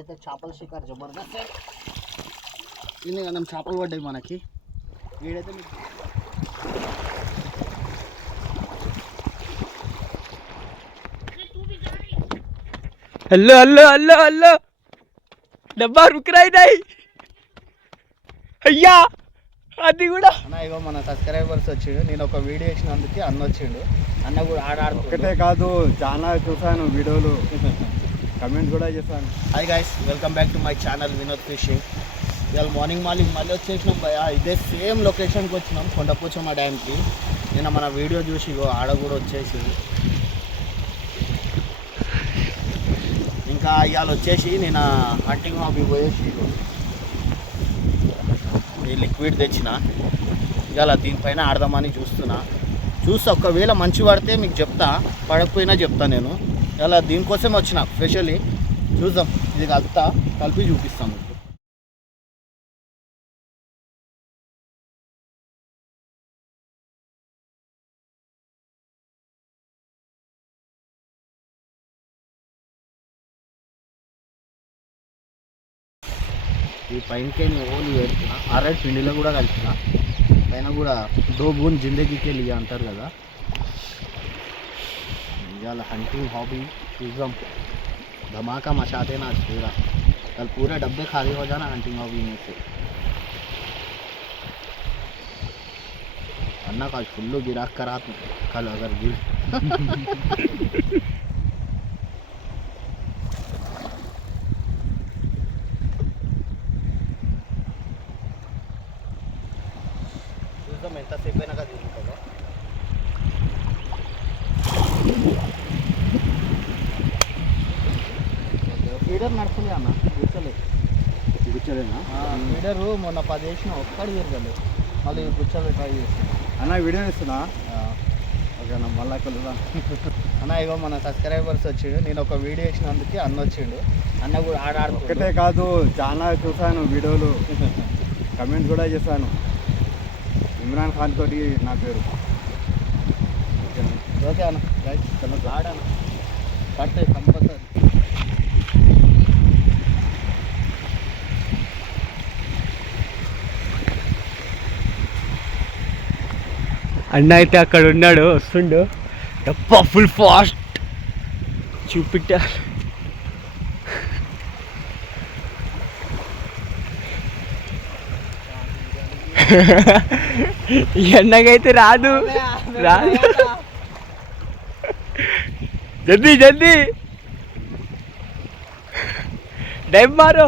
అయితే చేపల షికారు జబర్దస్త్. ఇన్ని మనం చేపలు పడ్డాయి మనకి. వీడైతే హలో హలో హలో హలో డబ్బా రుక్రాయినాయి అయ్యా. అది కూడా అన్న ఇగో మన సబ్స్క్రైబర్స్ వచ్చిండు. నేను ఒక వీడియో వేసినందుకు అన్న వచ్చిండు. అన్న కూడా ఆడాడు. ఒకటే కాదు చాలా చూసాను వీడియోలు, కమెంట్ కూడా చేశాను. Hi guys, welcome back to my channel Vinod ఫిషింగ్. ఇవాళ మార్నింగ్ మళ్ళీ వచ్చేసినాం భయ. ఇదే సేమ్ లొకేషన్కి వచ్చినాం, కొండపోచమ్మ డ్యామ్కి. నిన్న మన వీడియో చూసి ఇగో ఆడ కూడా వచ్చేసి ఇంకా ఇవాళ వచ్చేసి నేను హంటింగ్ హాబీ పోయేసి ఈ లిక్విడ్ తెచ్చిన. ఇవాళ దీనిపైన ఆడదామని చూస్తున్నా. ఒకవేళ మంచి పడితే మీకు చెప్తా, పడకపోయినా చెప్తా. నేను ఇలా దీనికోసం వచ్చిన స్పెషల్లీ. చూద్దాం, ఇది కలిపి చూపిస్తాను. ఈ పైనకే ఓన్లీ ఆర్ఐ పిండిలో కూడా కలిసిన. పైన కూడా దో బూన్ జిందగీకే లియా అంటారు కదా. ఇవాళ हंटिंग हॉबी చూద్దాం. धमाका मचाते ना आज पूरा. कल पूरे डब्बे खाली हो जाना हंटिंग हॉबी में से. अन्ना का फुल्लू गिराक करा कल अगर गिर చూద్దాం ఎంతసేపు అయినా కదా తిరుగుతుందో. ఫీడర్ నడుస్తుంది అన్న, గుచ్చలేనా ఫీడరు. మొన్న 10 వేసిన ఒక్కడు తిరగలేదు. మళ్ళీ గుచ్చలు ట్రై చేస్తాను అన్న. వీడియో ఇస్తున్నా. ఓకే అన్న, మళ్ళీ కలుద్దాం అన్న. ఇగో మన సబ్స్క్రైబర్స్ వచ్చిండు. నేను ఒక వీడియో వేసినందుకు అన్న వచ్చిండు. అన్న కూడా ఆడాడు. ఒకటే కాదు చాలా చూసాను వీడియోలు, కమెంట్ కూడా చేశాను. ఇమ్రాన్ ఖాన్ తోటి నా పేరు. ఓకే అన్న, రైట్ ఆడాను పట్టే కంపల్సరీ. అన్న అయితే అక్కడ ఉన్నాడు, వస్తుండు. డబ్బా ఫుల్ ఫాస్ట్ చూపిట్టా. ఎన్నకైతే రాదు. జల్దీ జల్దీ డైవ్ మారో.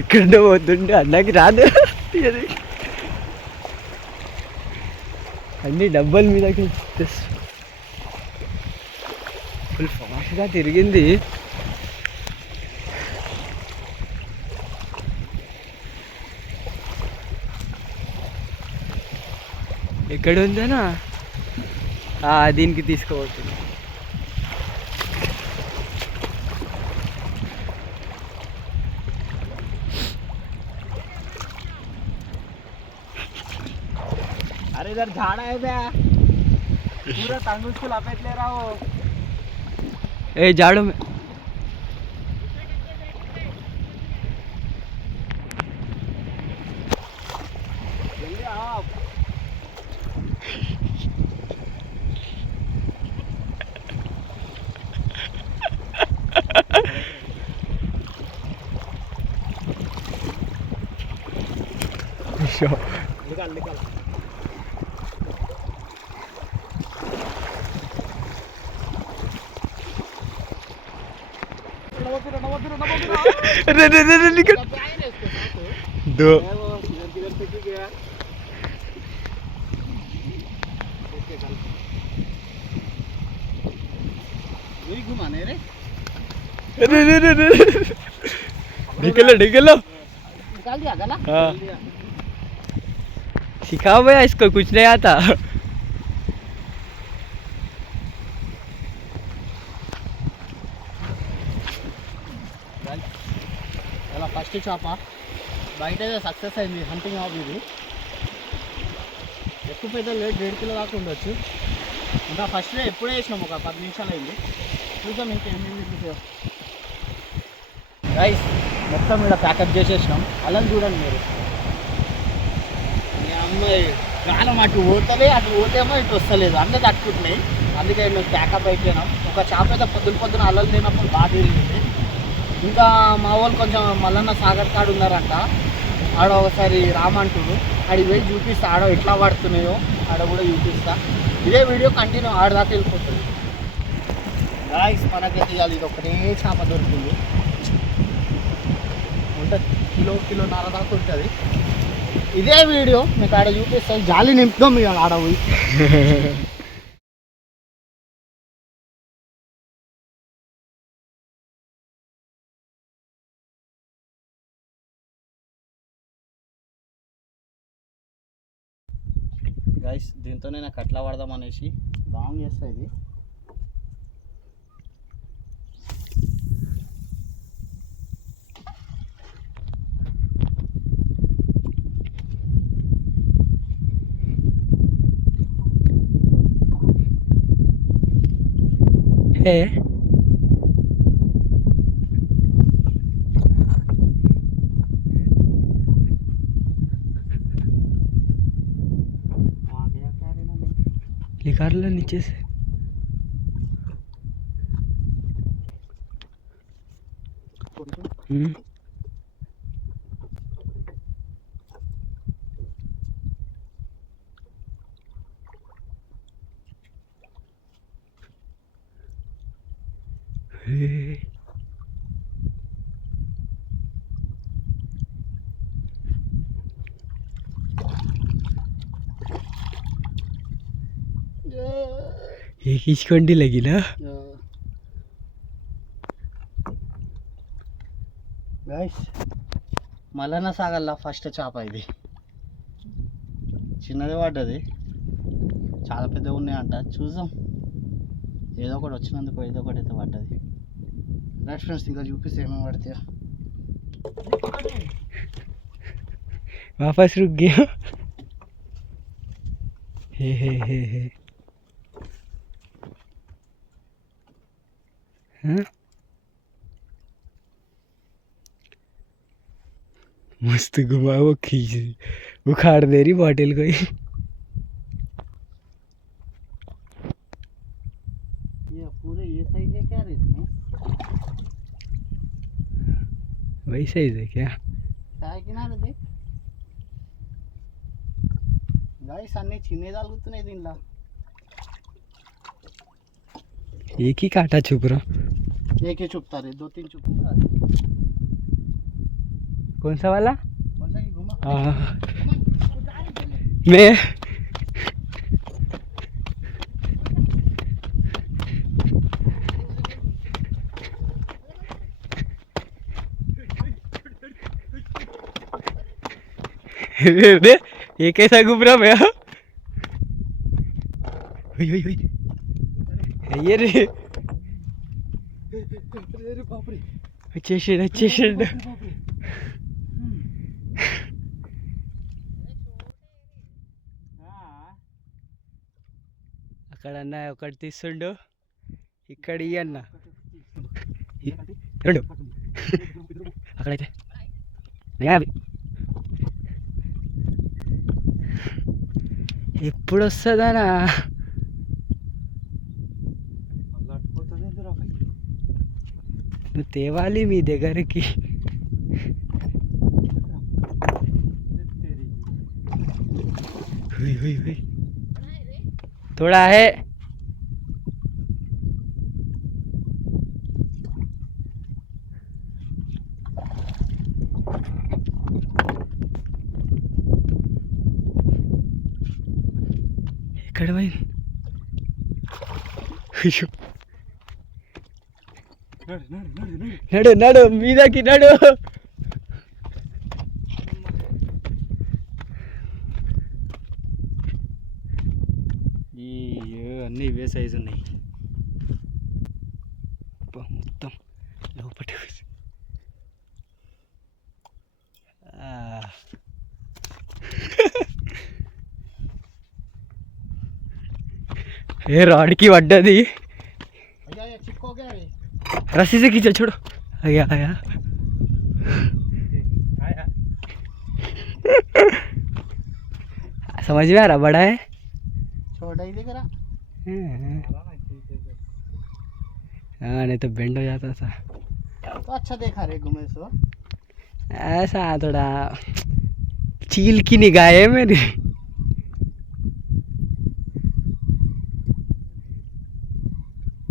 ఎక్కడ పోతుండే అన్నకి రాదు. అన్ని డబ్బల మీదకి ఫుల్ ఫాస్ట్గా తిరిగింది. ఎక్కడ ఉందనా దీనికి తీసుకోబోతుంది. अरे इधर झाड़ है बे, पूरा तंग उसको लपेट ले रहा हो. ए झाड़ू में जल्दी आओ. निकाल निकाल. रे रे रे रे निकल. दो घुमाने रे. रे रे रे रे निकलो निकलो. निकाल दिया गला. हाँ सिखाओ भैया, इसको कुछ नहीं आता. ఇలా ఫస్ట్ చేప బయట సక్సెస్ అయింది హంటింగ్ హాబీ. ఇది ఎక్కువ పెద్ద లేట్ 1.5 కిలో దాకా ఉండొచ్చు. ఇంకా ఫస్ట్ ఎప్పుడే వేసినాం, ఒక 10 నిమిషాలు అయింది. చూద్దాం ఇంకేం రైస్ మొత్తం ఇక్కడ ప్యాకప్ చేసేసినాం. అలా చూడండి మీరు, మీ అమ్మాయి గాలం అటు పోతలే, అటు పోతేమో ఇటు వస్తలేదు, అన్నీ తట్టుకుంటున్నాయి. అందుకే మేము ప్యాకప్ అయిపోయినాం. ఒక చేప అయితే పొద్దున అల్లలు తినప్పుడు బాగా తిరిగింది. ఇంకా మా వాళ్ళు కొంచెం మల్లన్న సాగర్ కాడు ఉన్నారంట, ఆడ ఒకసారి రామంటుడు, ఆడికి పోయి చూపిస్తా, ఆడ ఎట్లా పడుతున్నాయో ఆడ కూడా చూపిస్తా. ఇదే వీడియో కంటిన్యూ ఆడదాకా వెళ్ళిపోతుంది. గాయ్స్ మనకైతే ఇవాళ ఇది ఒకటే చేప దొరికింది. ఉంటుంది కిలోన్నర దాకా ఉంటుంది. ఇదే వీడియో మీకు ఆడ చూపిస్తాను, జాలి నింపుతాం మీకు ఆడ పోయి. గైస్ దీంతోనే నాకు అట్లా పడదాం అనేసి లాంగ్ చేస్తా. ఇది लिखा रहा नीचे से ये खींचकोंडी लगी ना గైస్. మల్లన్న సాగర్లో ఫస్ట్ చేప ఇది. చిన్నది పడ్డది, చాలా పెద్దగా ఉన్నాయంట. చూద్దాం, ఏదో ఒకటి వచ్చినందుకు ఏదో ఒకటి అయితే పడ్డది. రైట్ ఫ్రెండ్స్, ఇంకా చూపిస్తే ఏమేమి పడతాయో. वापस रुक गया हे हाँ? मस्त घुमा वो खींच उखाड़ दे रही बॉटल को ही। ये पूरे ये साइज है क्या रेट में? वही साइज है क्या? चाय किनारे देख गाइस, అన్ని చిన్నే తగులుతున్నాయి దీనిలో. एक ही कांटा छुप रहा। एक ही चुपता रे, 2-3 चुप रहा। कौन सा वाला? कौन सा? घुमा मैं ये कैसा घूम रहा मैं? ये रे अच्छे शेड అక్కడ అన్న ఒకటి తీస్తుండు, ఇక్కడ ఇయ్యన్న రెండు అక్కడైతే ఎప్పుడు వస్తుందనా? నువ్వు తేవాలి మీ దగ్గరికి. हुई हुई हुई थोड़ा है ఇక్కడ పోయి నడు నడు మీదకి నడు. అన్నీ ఇవే సైజు ఉన్నాయి మొత్తం లోపటి. ఏ రాడ్కి పడ్డది. भैया ये चिपक हो गया है। रस्सी से खींचा छोड़ो. आया आया. समझ में आ रहा बड़ा है. छोटा ही दिख रहा। हाँ नहीं तो बेंड हो जाता था. तो अच्छा देखा रे घूमे सो। ऐसा थोड़ा चील की निगाह है मेरी.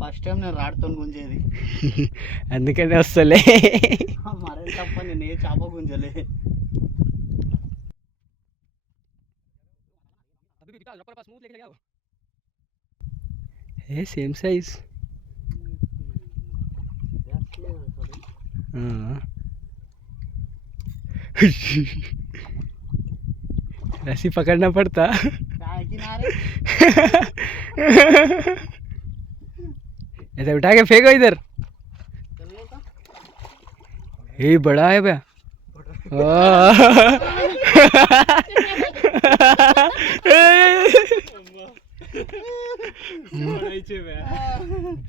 ఫస్ట్ టైం నేను రాడ్తో గుంజేది. అందుకనే వస్తలే. మరే తప్ప నేను ఏ చేప గుంజలే. ఏ సేమ్ సైజ్. रस्सी पकड़ना पड़ता. काय किनारे ऐसे उठा के फेंको इधर. चलने का ये बड़ा है भैया.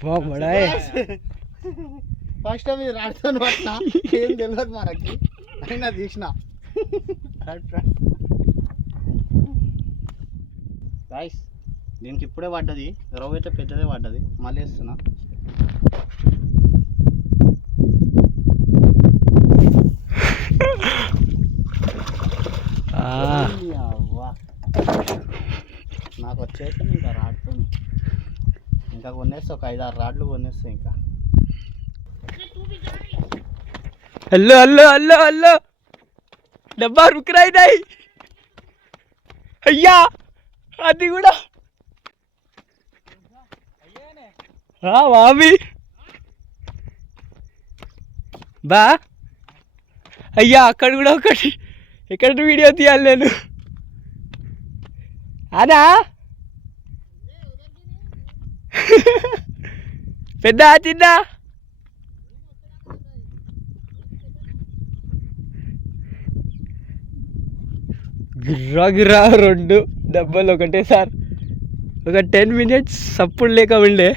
बहुत बड़ा है. ఫస్ట్ టైం ఇది రాడ్తో పట్టినా ఏం తెలియదు మనకి, అయినా తీసిన. గాయ్స్ దీనికి ఇప్పుడే పడ్డది, రవ్వ అయితే పెద్దదే పడ్డది. మళ్ళీ వేస్తున్నా. అవ్వా నాకు వచ్చేసి ఇంకా రాడ్తో ఇంకా కొనేస్తా, ఒక 5-6 రాడ్లు కొనేస్తా ఇంకా. హలో హలో హలో హలో డబ్బా रुक रहा ही नहीं. అయ్యా అది కూడా మామి బా. అయ్యా అక్కడ కూడా ఒకటి. ఎక్కడ వీడియో తీయాలి నేను. అదా పెద్ద చిన్న గిర్రా గిర్రా 2 డబ్బాలు ఒకటేసారి ఒక 10 minutes సప్పుడు లేక ఉండే.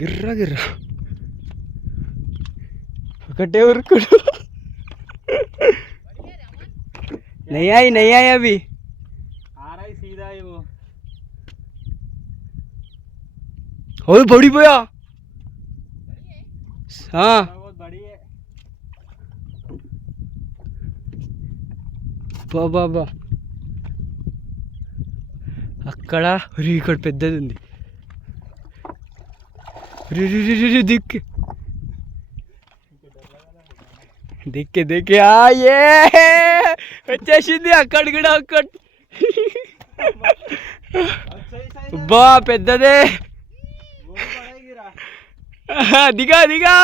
గిర్రా గిర్రా ఒకటే ఉరుకుడు. नहीं आई अभी आ रहा है सीधा ही वो. और बड़ी भैया. हाँ बहुत बड़ी है. బాబా అక్కడ ఇక్కడ పెద్దది ఉంది. దిక్కే దిక్కే దిక్కే ఏ వచ్చేసింది. అక్కడ కూడా ఒక్కటి బా పెద్దదే. దిగా దిగా.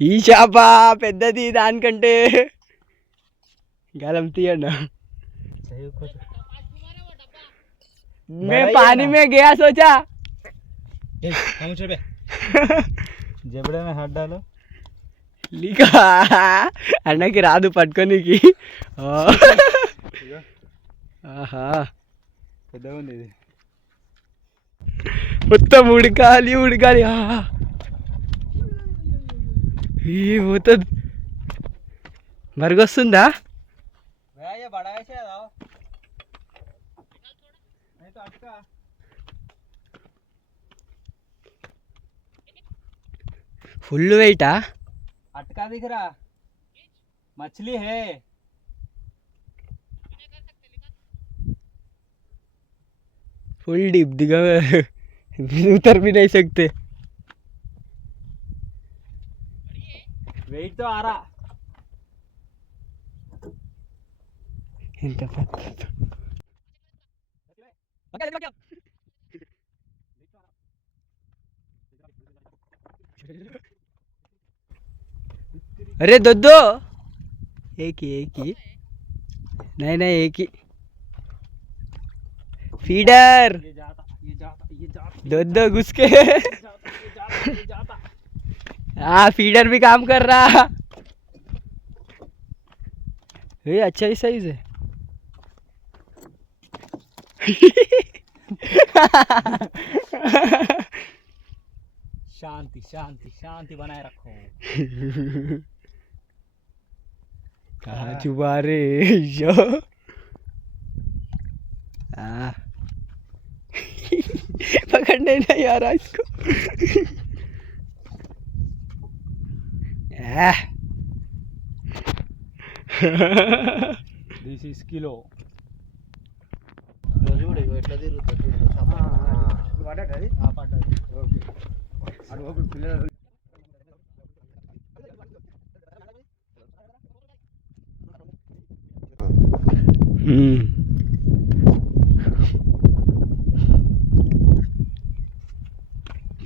ఈ చేప పెద్దది దానికంటే. గలం తీయండి. मैं पानी में गया सोचा जबड़े में हाथ डालो. लीका అన్నకి రాదు పట్టుకోనికి. ఆహా పెద్దగా ఉంది ఇది. మొత్తం ఉడకాలి ఉడకాలి. ఈ పోతుంది. మరిగొస్తుందా? बड़ा है शायद. आओ नहीं तो अटका. फुल वेटा अटका दिख रहा. मछली है. फुल डीप दिखा. उतर भी नहीं सकते. वेट तो आ रहा. ఇంత अरे दो एक ही नहीं एक ही फीडर. दो घुस के. हाँ फीडर भी काम कर रहा. ये अच्छा ही साइज है. शांति शांति शांति बनाए रखो. कहाँ छुपा रे यो. हाँ. पकड़ने नहीं आ रहा इसको. This is kilo. చూడు ఇగో ఎట్లా తిరుగుతుంది చూడు చేప. పడ్డది ఆ, పడ్డది. ఓకే అది ఒక పిల్లలు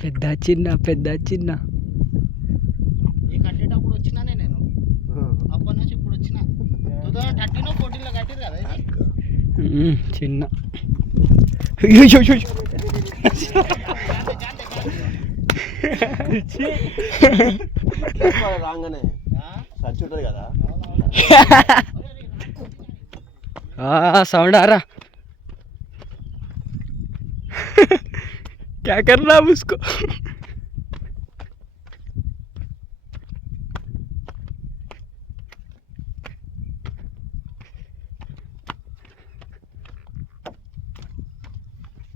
పెద్ద చిన్న పెద్ద చిన్న. ఈ కట్టేటప్పుడు వచ్చినానే నేను అప్పటి నుంచి ఇప్పుడు వచ్చిన 2013-14 కట్టిరు కదా ఇది. చిన్న. అయ్యో, అయ్యో, అయ్యో. రాగానే సంచి ఉంటుంది కదా साउंड आ रहा. क्या करना अब उसको.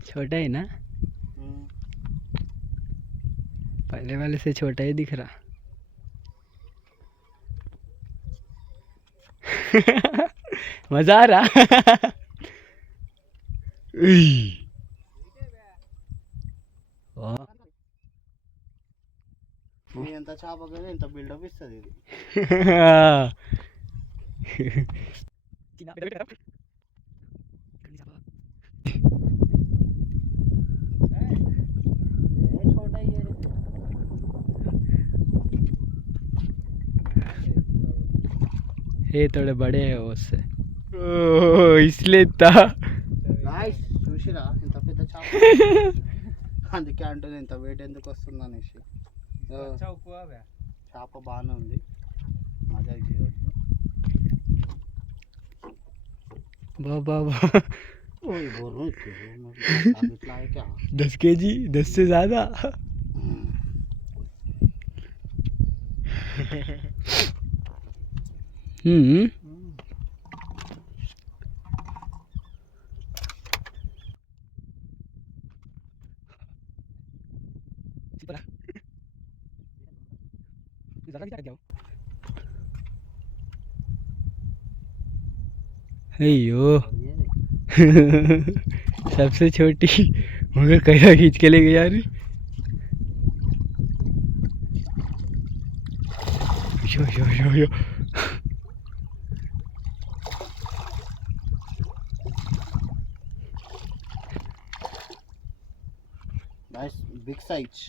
छोटा है ना, पहले वाले से छोटा ही दिख रहा. मजा आ रहा. ఎంత చేప కదా ఎంత బిల్డప్ ఇస్తుంది ఇది. छोटा ही है रे. ये थोड़े बड़े है उससे. इसलिए था. గాయ్స్ చూసిరా ఎంత పెద్ద చేప. అందుకే అంటుంది ఇంత వెయిట్ ఎందుకు వస్తుంది అనేసి. अच्छा हुआ है. చేప బాగానే ఉంది, మజా చేయొచ్చు. बाबा ఓయ్ బోరు ఇట్లా అయితే 10 kg 10 से ज्यादा. अयो. सबसे छोटी मगर कैसा खींच के ले गई यार. Yo yo yo yo. Guys big size.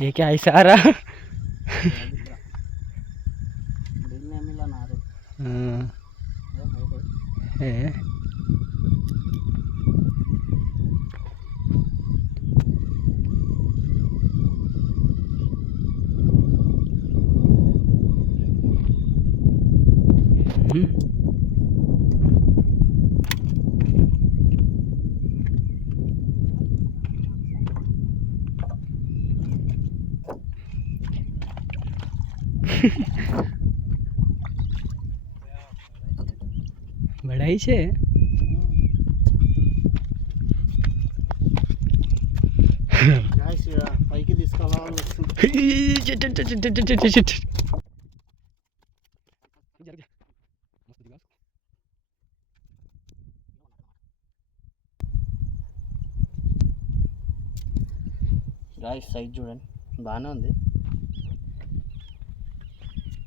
ये क्या ऐसा आ रहा. दिल ने मिला ना रे. हाँ, है. बड़ा ही છે. గాయ్స్ పైకి తీసుకెళ్ళాలని వస్తుంది. గాయ్స్ సైజ్ చూడండి బాగానే ఉంది.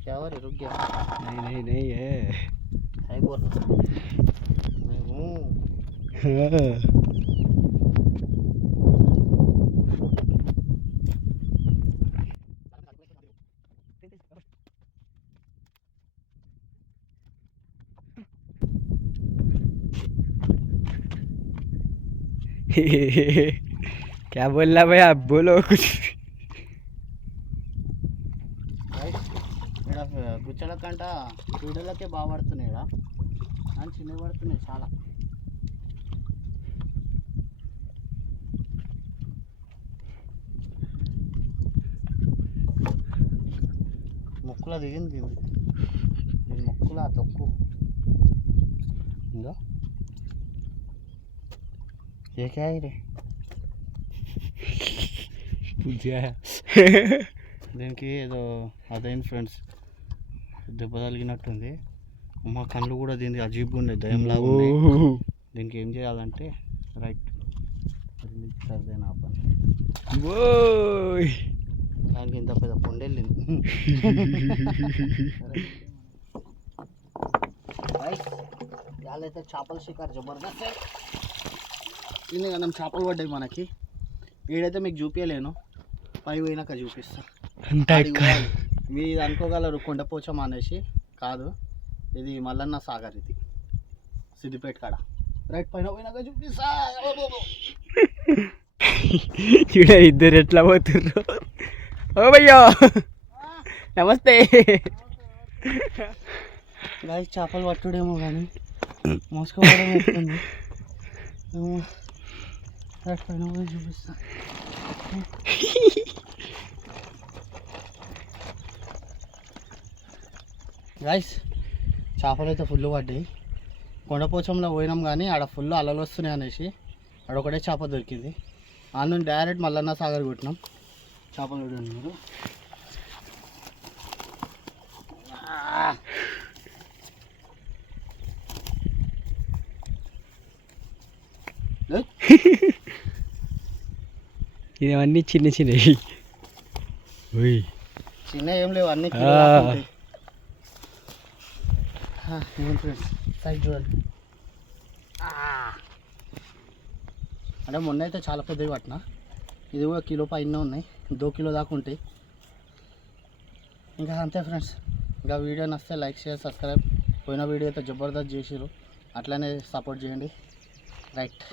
क्या हो रहा है, रुक गया. नहीं नहीं नहीं है. है बोल मैं हूँ. हाँ. क्या बोलना भैया बोलो कुछ. ఇక్కడ గుచ్చల కంట పీడలకే బాగా పడుతున్నాయి ఇక్కడ కానీ చిన్నవి పడుతున్నాయి చాలా. మొక్కుల దిగింది ఇది మొక్కుల తొక్కు ఇందో ఏ కాయ రే దీనికి ఏదో అదైంది ఫ్రెండ్స్, దెబ్బ తగిలినట్టుంది. మా కళ్ళు కూడా దీనికి అజీబ్గా ఉన్నాయి, దయంలాగా ఉన్నాయి. దీనికి ఏం చేయాలంటే రైట్ సరిదేనా పని. దానికి ఇంత పెద్ద పొండెళ్ళింది. ఇవాళైతే చేపల షికారు జబర్దస్త్. ఇన్ని మనం చేపలు పడ్డాయి మనకి. వీడైతే మీకు చూపించలేను, పై పోయినాక చూపిస్తా. మీరు అనుకోగలరు కొండపోచం అనేసి, కాదు ఇది మల్లన్న సాగర్, ఇది సిద్దిపేట కాడ. రైట్ పైన పోయినాక చూపిస్తా. ఇక్కడ ఇద్దరు ఎట్లా పోతుర్రు. ఓ భయ్యా నమస్తే. గాయ చేపలు పట్టుడేమో కానీ మోసుకోవడం అవుతుంది. రైట్ పైన పోయి చూపిస్తా. గాయస్ చేపలు అయితే ఫుల్ పడ్డాయి. కొండపోచంలో పోయినాం కానీ ఆడ ఫుల్ అలలు వస్తున్నాయి అనేసి ఆడొకటే చేప దొరికింది. ఆ నుండి డైరెక్ట్ మల్లన్న సాగర్ కొట్టినాం. చేపలు చూడండి మీరు. ఇవన్నీ చిన్న చిన్నవి. చిన్న ఏం లేవు, అన్నీ సైడ్ చూడండి. అంటే మొన్న అయితే చాలా పెద్దవి పట్టిన, ఇది కూడా కిలో పైన ఉన్నాయి, 2 కిలో దాకా ఉంటాయి. ఇంకా అంతే ఫ్రెండ్స్. ఇంకా వీడియో నచ్చితే లైక్ షేర్ సబ్స్క్రైబ్. పోయిన వీడియో అయితే జబర్దస్త్ చేసిరు, అట్లనే సపోర్ట్ చేయండి. రైట్.